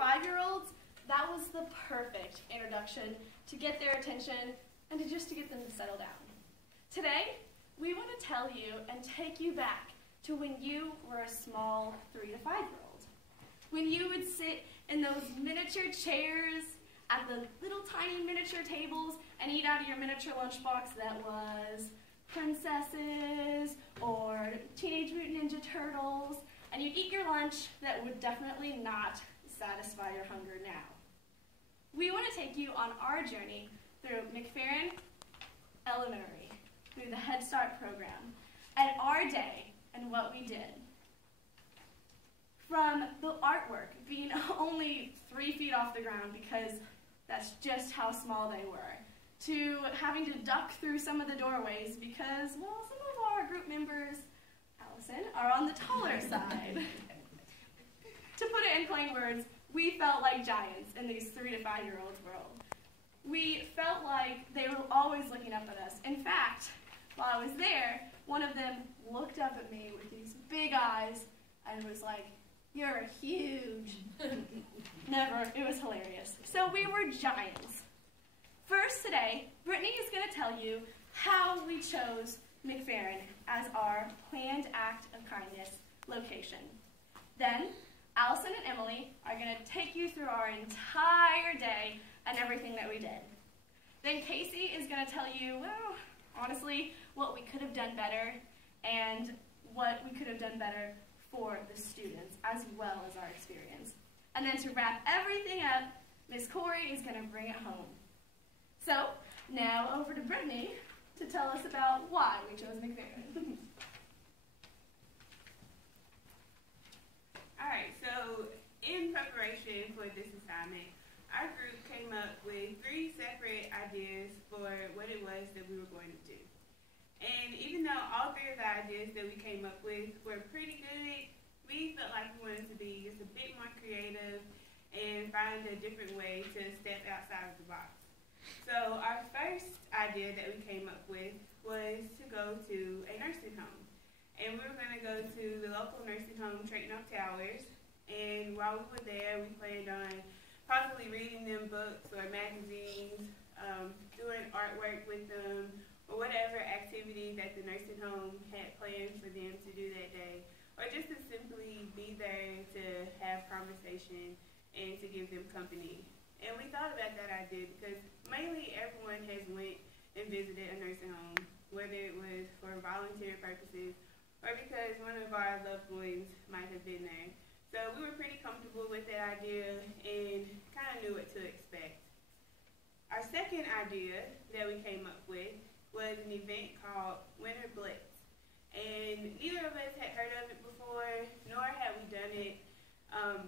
5-year-olds, that was the perfect introduction to get their attention and just to get them to settle down. Today, we want to tell you and take you back to when you were a small 3 to 5-year-old. When you would sit in those miniature chairs at the little tiny miniature tables and eat out of your miniature lunchbox that was princesses or Teenage Mutant Ninja Turtles, and you'd eat your lunch that would definitely not satisfy your hunger now. We want to take you on our journey through McFerrin Elementary, through the Head Start program, and our day and what we did. From the artwork being only 3 feet off the ground because that's just how small they were, to having to duck through some of the doorways because, well, some of our group members, Allison, are on the taller side. To put it in plain words, we felt like giants in these 3 to 5-year-olds' world. We felt like they were always looking up at us. In fact, while I was there, one of them looked up at me with these big eyes and was like, "You're huge." Never. It was hilarious. So we were giants. First today, Brittany is going to tell you how we chose McFerrin as our planned act of kindness location. Then, Allison and Emily are going to take you through our entire day and everything that we did. Then Casey is going to tell you, well, honestly, what we could have done better and what we could have done better for the students as well as our experience. And then to wrap everything up, Miss Cori is going to bring it home. So, now over to Brittany to tell us about why we chose McFerrin. All right, so in preparation for this assignment, our group came up with 3 separate ideas for what it was that we were going to do. And even though all 3 of the ideas that we came up with were pretty good, we felt like we wanted to be just a bit more creative and find a different way to step outside of the box. So our first idea that we came up with was to go to a nursing home. And we were going to go to the local nursing home, Clayton Towers. And while we were there, we planned on possibly reading them books or magazines, doing artwork with them, or whatever activity that the nursing home had planned for them to do that day. Or just to simply be there to have conversation and to give them company. And we thought about that idea because mainly everyone has went and visited a nursing home, whether it was for volunteer purposes or because one of our loved ones might have been there. So we were pretty comfortable with that idea and kind of knew what to expect. Our second idea that we came up with was an event called Winter Blitz. And neither of us had heard of it before, nor had we done it.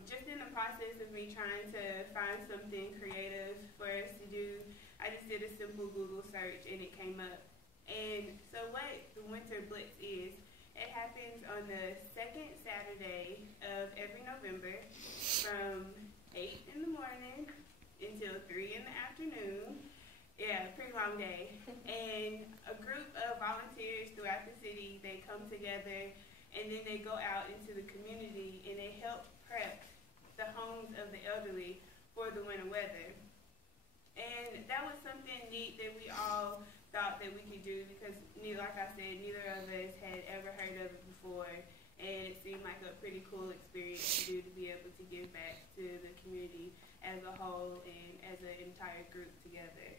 Just in the process of me trying to find something creative for us to do, I just did a simple Google search and it came up. And so what the Winter Blitz is, it happens on the 2nd Saturday of every November from 8 in the morning until 3 in the afternoon. Yeah, pretty long day. And a group of volunteers throughout the city, they come together and then they go out into the community and they help prep the homes of the elderly for the winter weather. And that was something neat that we all thought that we could do because, like I said, neither of us had ever heard of it before. And it seemed like a pretty cool experience to do, to be able to give back to the community as a whole and as an entire group together.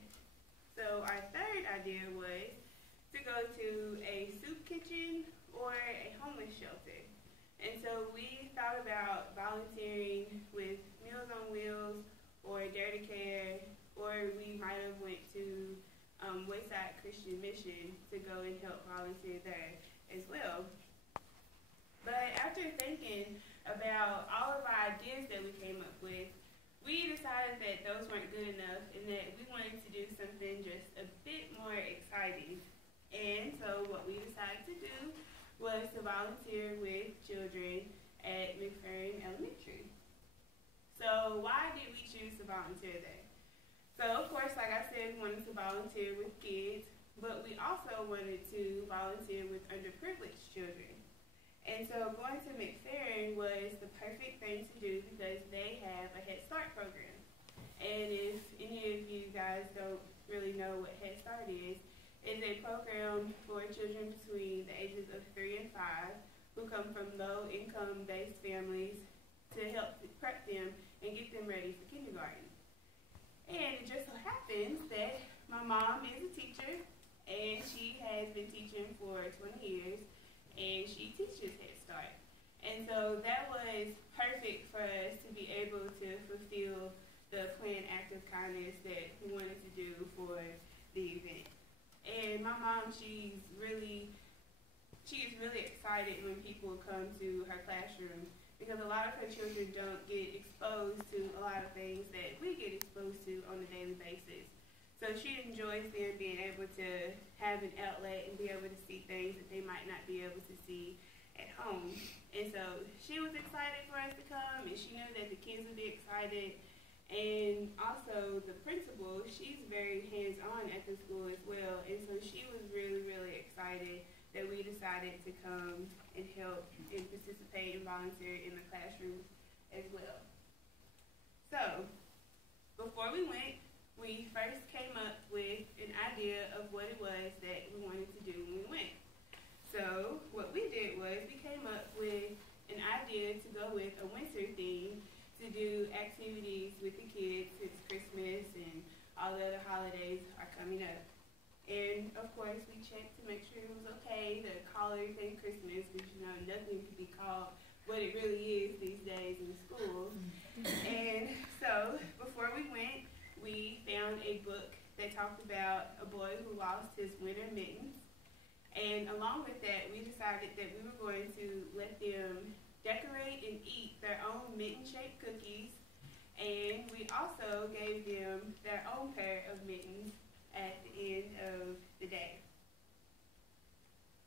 So our third idea was to go to a soup kitchen or a homeless shelter. And so we thought about volunteering with Meals on Wheels or Dare to Care, or we might have went to Wayside Christian Mission to go and help volunteer there as well. But after thinking about all of our ideas that we came up with, we decided that those weren't good enough and that we wanted to do something just a bit more exciting. And so what we decided to do was to volunteer with children at McFerrin Elementary. So why did we choose to volunteer there? So of course, like I said, we wanted to volunteer with kids, but we also wanted to volunteer with underprivileged children. And so going to McFerrin was the perfect thing to do because they have a Head Start know what Head Start is a program for children between the ages of 3 and 5 who come from low-income-based families to help prep them and get them ready for kindergarten. And it just so happens that my mom is a teacher, and she has been teaching for 20 years, and she teaches Head Start. And so that was perfect for us to be able to fulfill the planned act of kindness that we wanted to do for the event. And my mom, she is really excited when people come to her classroom because a lot of her children don't get exposed to a lot of things that we get exposed to on a daily basis. So she enjoys them being able to have an outlet and be able to see things that they might not be able to see at home. And so she was excited for us to come, and she knew that the kids would be excited. And also the principal, she's very hands-on at the school as well, and so she was really, really excited that we decided to come and help and participate and volunteer in the classrooms as well. So, before we went, we first came up with an idea of what it was that we wanted to do when we went. So, what we did was we came up with an idea to go with a winter theme to do activities with the kids since Christmas and all the other holidays are coming up. And of course, we checked to make sure it was okay to call everything Christmas, because you know nothing could be called what it really is these days in school. And so before we went, we found a book that talked about a boy who lost his winter mittens. And along with that, we decided that we were going to let them decorate and eat their own mitten-shaped cookies, and we also gave them their own pair of mittens at the end of the day.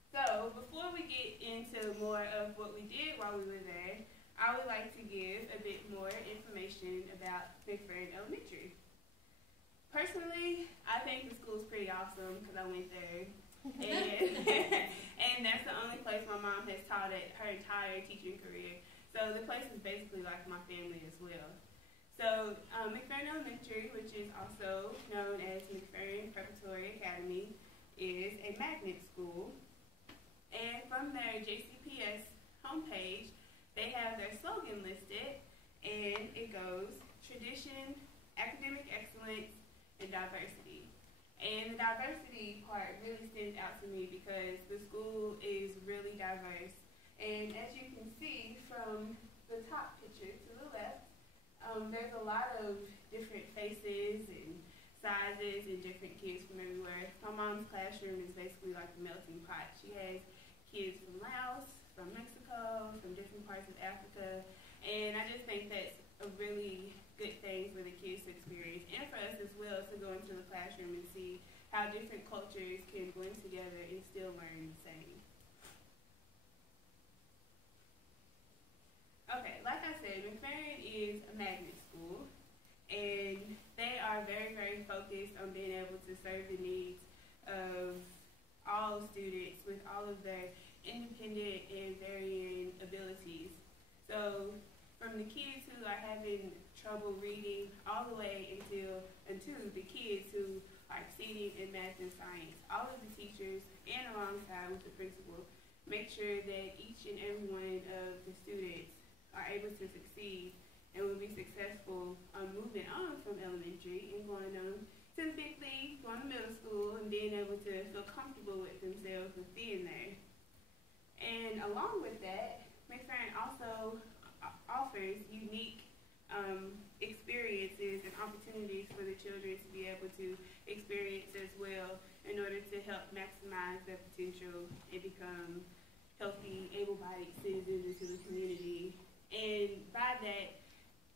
So, before we get into more of what we did while we were there, I would like to give a bit more information about McFerrin Elementary. Personally, I think the school's pretty awesome because I went there. And that's the only place my mom has taught at her entire teaching career. So the place is basically like my family as well. So McFerrin Elementary, which is also known as McFerrin Preparatory Academy, is a magnet school. And from their JCPS homepage, they have their slogan listed, and it goes, tradition, academic excellence, and diversity. And the diversity part really stands out to me because the school is really diverse. And as you can see from the top picture to the left, there's a lot of different faces and sizes and different kids from everywhere. My mom's classroom is basically like a melting pot. She has kids from Laos, from Mexico, from different parts of Africa. And I just think that's a really good thing for the kids to experience, and for us as well to go into the classroom and see how different cultures can blend together and still learn the same. Okay, like I said, McFerrin is a magnet school, and they are very, very focused on being able to serve the needs of all students with all of their independent and varying abilities. So, from the kids who are having trouble reading all the way into the kids who are exceeding in math and science. All of the teachers, and alongside with the principal, make sure that each and every one of the students are able to succeed and will be successful moving on from elementary and going on to the big league, going to middle school, and being able to feel comfortable with themselves with being there. And along with that, McFerrin also offers unique experiences and opportunities for the children to be able to experience as well in order to help maximize their potential and become healthy, able-bodied citizens into the community. And by that,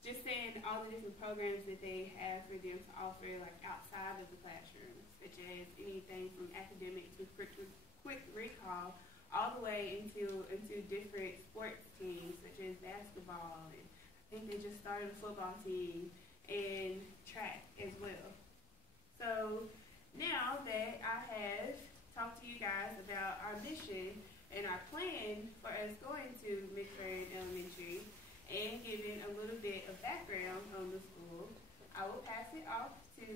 just saying all the different programs that they have for them to offer, like outside of the classroom, such as anything from academic to quick recall, all the way into different sports teams, such as basketball, and I think they just started a football team, and track as well. So now that I have talked to you guys about our mission and our plan for us going to McFerrin Elementary and giving a little bit of background on the school, I will pass it off to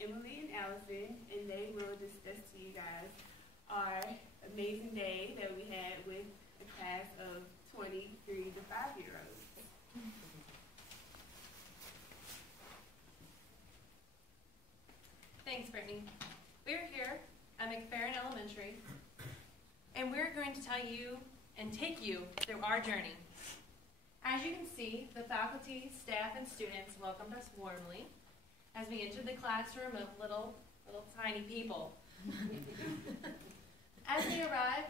Emily and Allison, and they will discuss to you guys our amazing day that we had with a class of 23 to 5-year-olds. Thanks, Brittany. We're here at McFerrin Elementary, and we're going to tell you and take you through our journey. As you can see, the faculty, staff, and students welcomed us warmly as we entered the classroom of little tiny people. As we arrived,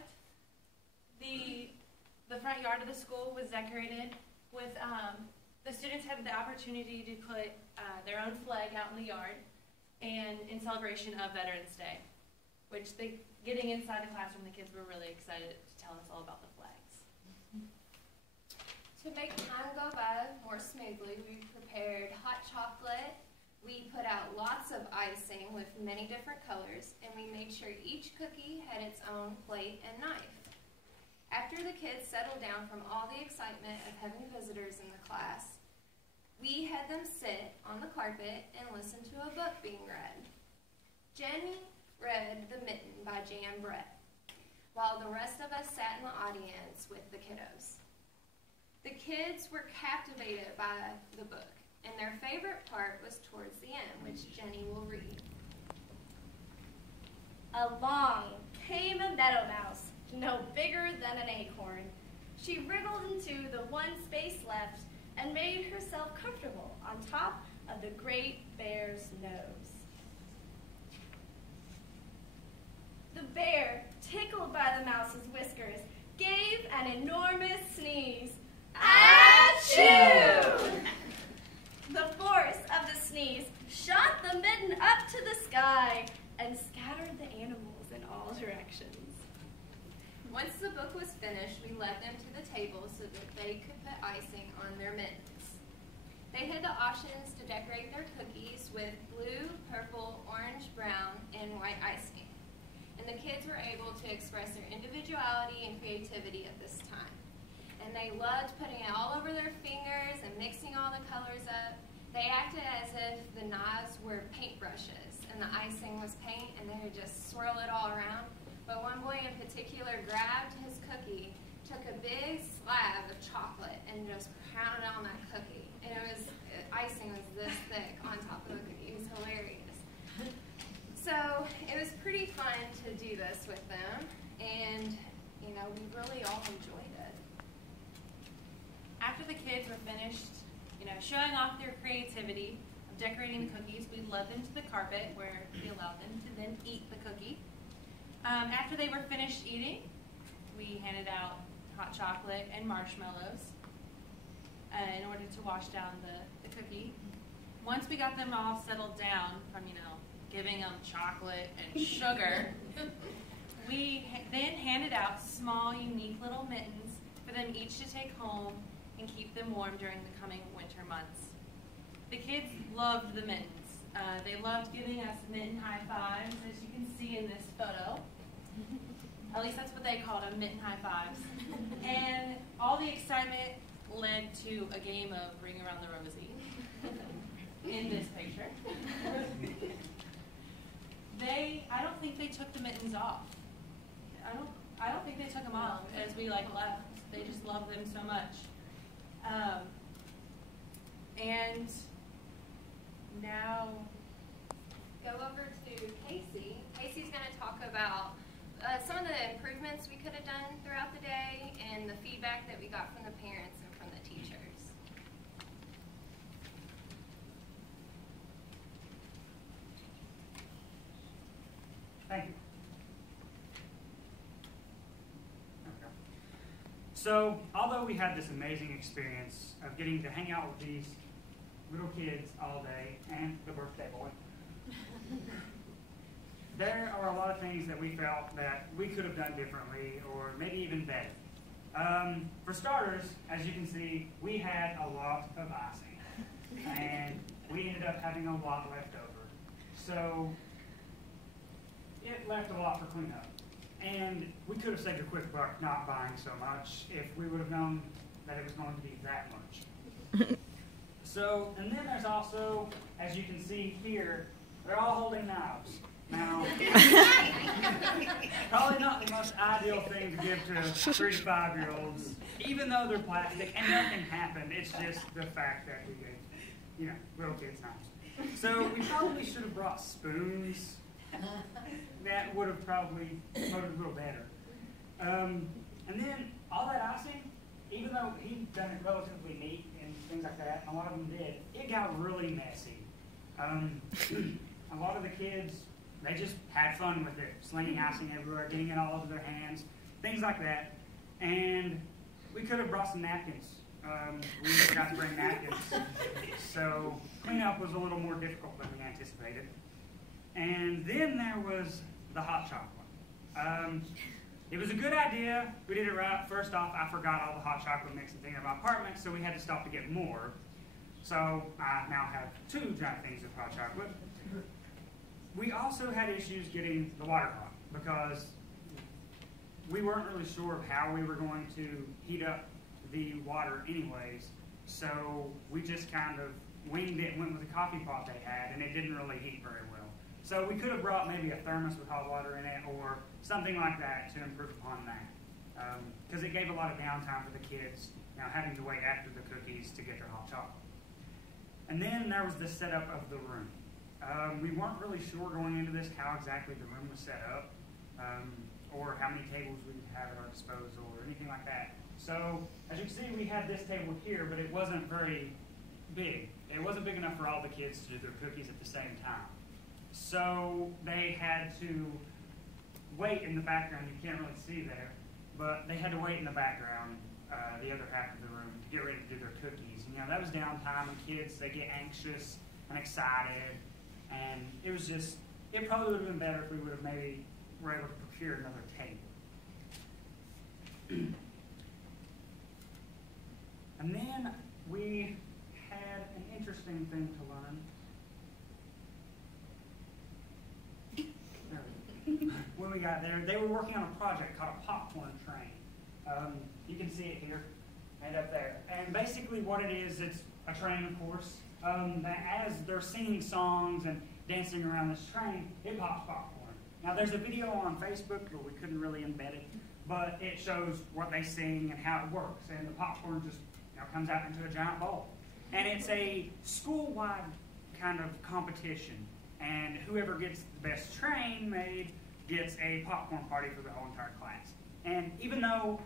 the front yard of the school was decorated with, the students had the opportunity to put their own flag out in the yard and in celebration of Veterans Day, which getting inside the classroom, the kids were really excited to tell us all about the flags. To make time go by more smoothly, we prepared hot chocolate. We put out lots of icing with many different colors, and we made sure each cookie had its own plate and knife. After the kids settled down from all the excitement of having visitors in the class, we had them sit on the carpet and listen to a book being read. Jenny read The Mitten by Jan Brett, while the rest of us sat in the audience with the kiddos. The kids were captivated by the book, and their favorite part was towards the end, which Jenny will read. Along came a meadow mouse, no bigger than an acorn. She wriggled into the one space left and made herself comfortable on top of the great bear's nose. The bear, tickled by the mouse's whiskers, gave an enormous sneeze. Achoo! The force of the sneeze shot the mitten up to the sky and scattered the animals in all directions. Once the book was finished, we led them to the table so that they could put icing on their mittens. They had the options to decorate their cookies with blue, purple, orange, brown, and white icing. And the kids were able to express their individuality and creativity at this time. And they loved putting it all over their fingers and mixing all the colors up. They acted as if the knives were paintbrushes and the icing was paint, and they would just swirl it all around. But one boy in particular grabbed his cookie, took a big slab of chocolate, and just pounded on that cookie. And icing was this thick on top of the cookie. It was hilarious. So it was pretty fun to do this with them, and we really all enjoyed it. After the kids were finished, showing off their creativity of decorating the cookies, we led them to the carpet where we allowed them to then eat the cookie. After they were finished eating, we handed out hot chocolate and marshmallows in order to wash down the cookie. Once we got them all settled down from, giving them chocolate and sugar, we then handed out small, unique little mittens for them each to take home and keep them warm during the coming winter months. The kids loved the mittens. They loved giving us mitten high fives, as you can see in this photo. At least that's what they called them, mitten high fives. And all the excitement led to a game of Ring Around the Rosie in this picture. I don't think they took the mittens off. I don't think they took them off as we left. They just loved them so much. And now Go over to Casey. Casey's going to talk about some of the improvements we could have done throughout the day and the feedback that we got from the parents and from the teachers. Thank you. Okay. So, although we had this amazing experience of getting to hang out with these little kids all day and the birthday boy, there are a lot of things that we felt that we could have done differently or maybe even better. For starters, as you can see, we had a lot of icing, and we ended up having a lot left over. So it left a lot for cleanup. And we could have saved a quick buck not buying so much if we would have known that it was going to be that much. So, and then there's also, as you can see here, They're all holding knives. Now, probably not the most ideal thing to give to 3 to 5 year-olds, even though they're plastic and nothing happened. It's just the fact that we gave, little kids knives. So we probably should have brought spoons. That would have probably voted a little better. And then all that icing, even though he'd done it relatively neat and things like that, a lot of them did, it got really messy. A lot of the kids, they just had fun with it, slinging icing everywhere, getting it all over their hands, things like that. And we could have brought some napkins. We forgot to bring napkins. So cleanup was a little more difficult than we anticipated. And then there was the hot chocolate. It was a good idea. We did it right. First off, I forgot all the hot chocolate mix and thing in my apartment, so we had to stop to get more. So I now have 2 giant things of hot chocolate. We also had issues getting the water hot because we weren't really sure of how we were going to heat up the water anyways. So we just kind of winged it and went with the coffee pot they had, and it didn't really heat very well. So we could have brought maybe a thermos with hot water in it or something like that to improve upon that. Because it gave a lot of downtime for the kids, having to wait after the cookies to get their hot chocolate. And then there was the setup of the room. We weren't really sure going into this how exactly the room was set up or how many tables we would have at our disposal or anything like that. So as you can see, we had this table here, but it wasn't very big. It wasn't big enough for all the kids to do their cookies at the same time. So they had to wait in the background. You can't really see there, but they had to wait in the background, the other half of the room, to get ready to do their cookies. And, that was downtime, and kids, they get anxious and excited, and it probably would have been better if we would have maybe were able to procure another table. And then we had an interesting thing to learn. When we got there, they were working on a project called a popcorn train. You can see it here and up there. And basically what it is, it's a train, of course, that as they're singing songs and dancing around this train, it pops popcorn. Now there's a video on Facebook, but we couldn't really embed it, but it shows what they sing and how it works. And the popcorn just comes out into a giant bowl. And it's a school-wide kind of competition. And whoever gets the best train made gets a popcorn party for the whole entire class. And even though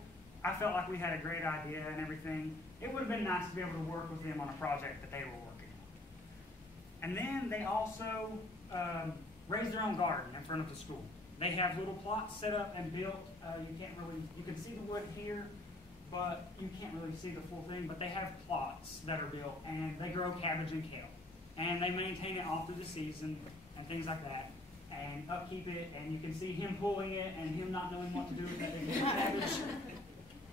I felt like we had a great idea and everything, it would have been nice to be able to work with them on a project that they were working on. And then they also raised their own garden in front of the school. They have little plots set up and built. You can see the wood here, but you can't really see the full thing. But they have plots that are built, and they grow cabbage and kale. And they maintain it all through the season and things like that, and upkeep it. And you can see him pulling it and him not knowing what to do with that big cabbage.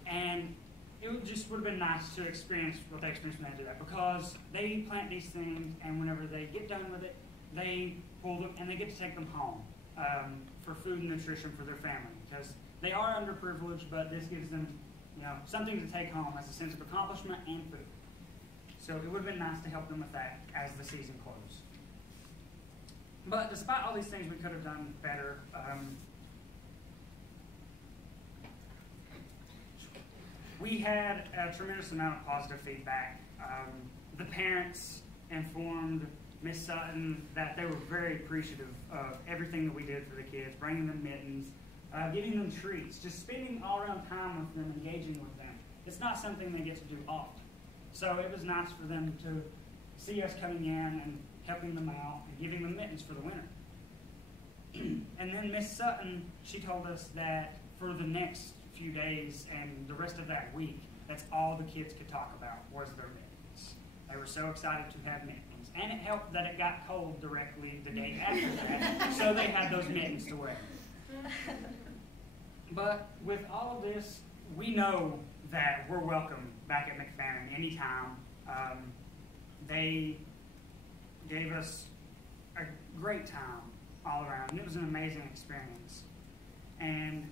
And it would have been nice to experience what they experienced when they do that, because they plant these things, and whenever they get done with it, they pull them and they get to take them home for food and nutrition for their family, because they are underprivileged, but this gives them something to take home as a sense of accomplishment and food. So it would have been nice to help them with that as the season closed. But despite all these things we could have done better, we had a tremendous amount of positive feedback. The parents informed Miss Sutton that they were very appreciative of everything that we did for the kids, bringing them mittens, giving them treats, just spending all around time with them, engaging with them. It's not something they get to do often. So it was nice for them to see us coming in and helping them out and giving them mittens for the winter. And then Miss Sutton, she told us that for the next few days and the rest of that week, that's all the kids could talk about was their mittens. They were so excited to have mittens. And it helped that it got cold directly the day after that, so they had those mittens to wear. But with all of this, we know that we're welcome back at McFerrin anytime. They gave us a great time all around, and it was an amazing experience. And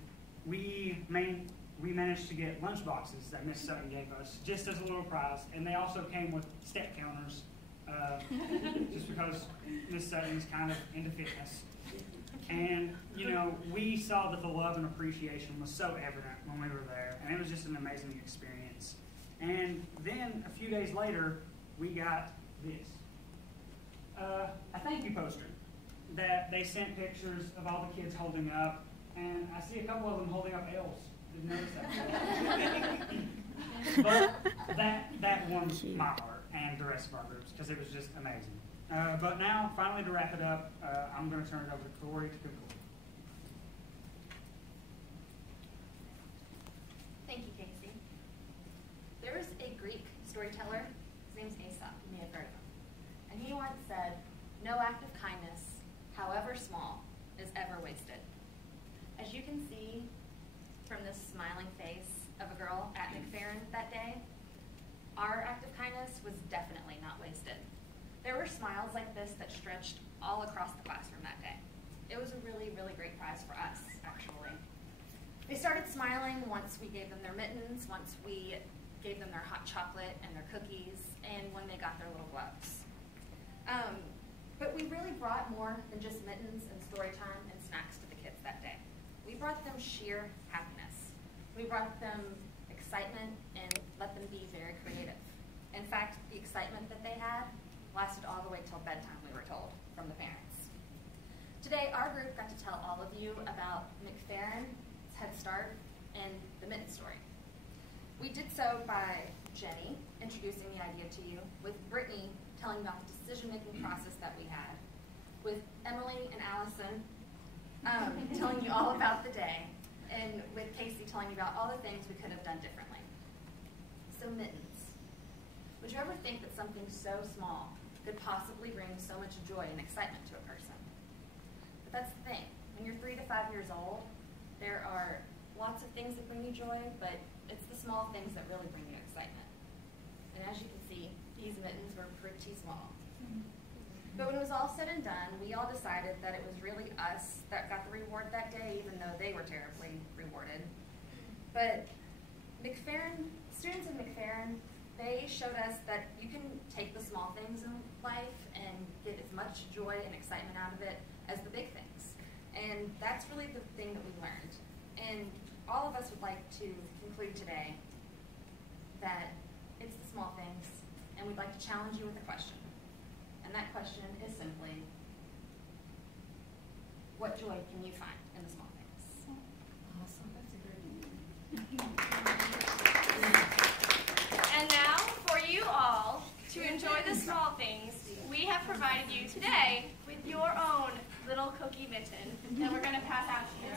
we managed to get lunch boxes that Miss Sutton gave us just as a little prize, and they also came with step counters, just because because Miss Sutton's kind of into fitness. And, you know, we saw that the love and appreciation was so evident when we were there, and it was just an amazing experience. And then, a few days later, we got this. A thank you poster that they sent pictures of all the kids holding up, and I see a couple of them holding up L's. Didn't notice that. But that warms my heart and the rest of our groups, because it was just amazing. But now, finally to wrap it up, I'm going to turn it over to Cori to conclude. Thank you, Casey. There was a Greek storyteller, his name's Aesop, you may have heard of him. And he once said, "No act of kindness, however small, is ever wasted." As you can see from this smiling face of a girl at McFerrin that day, our act of kindness was definitely not wasted. There were smiles like this that stretched all across the classroom that day. It was a really, really great prize for us, actually. They started smiling once we gave them their mittens, once we gave them their hot chocolate and their cookies, and when they got their little gloves. But we really brought more than just mittens and story time and snacks to the kids that day. We brought them sheer happiness. We brought them excitement and let them be very creative. In fact, the excitement that they had lasted all the way till bedtime, we were told, from the parents. Today, our group got to tell all of you about McFerrin's Head Start and the mitten story. We did so by Jenny introducing the idea to you, with Brittany telling about the decision-making process that we had, with Emily and Allison telling you all about the day, and with Casey telling you about all the things we could have done differently. So mittens. Would you ever think that something so small could possibly bring so much joy and excitement to a person? But that's the thing. When you're 3 to 5 years old, there are lots of things that bring you joy, but it's the small things that really bring you excitement. And as you can see, these mittens were pretty small. But when it was all said and done, we all decided that it was really us that got the reward that day, even though they were terribly rewarded. But students of McFerrin, they showed us that you can take the small things in life and get as much joy and excitement out of it as the big things. And that's really the thing that we learned. And all of us would like to conclude today that it's the small things, and we'd like to challenge you with a question. And that question is simply, what joy can you find in the small things? Awesome. That's a great one. And now, for you all to enjoy the small things, we have provided you today With your own little cookie mitten that we're going to pass out to you.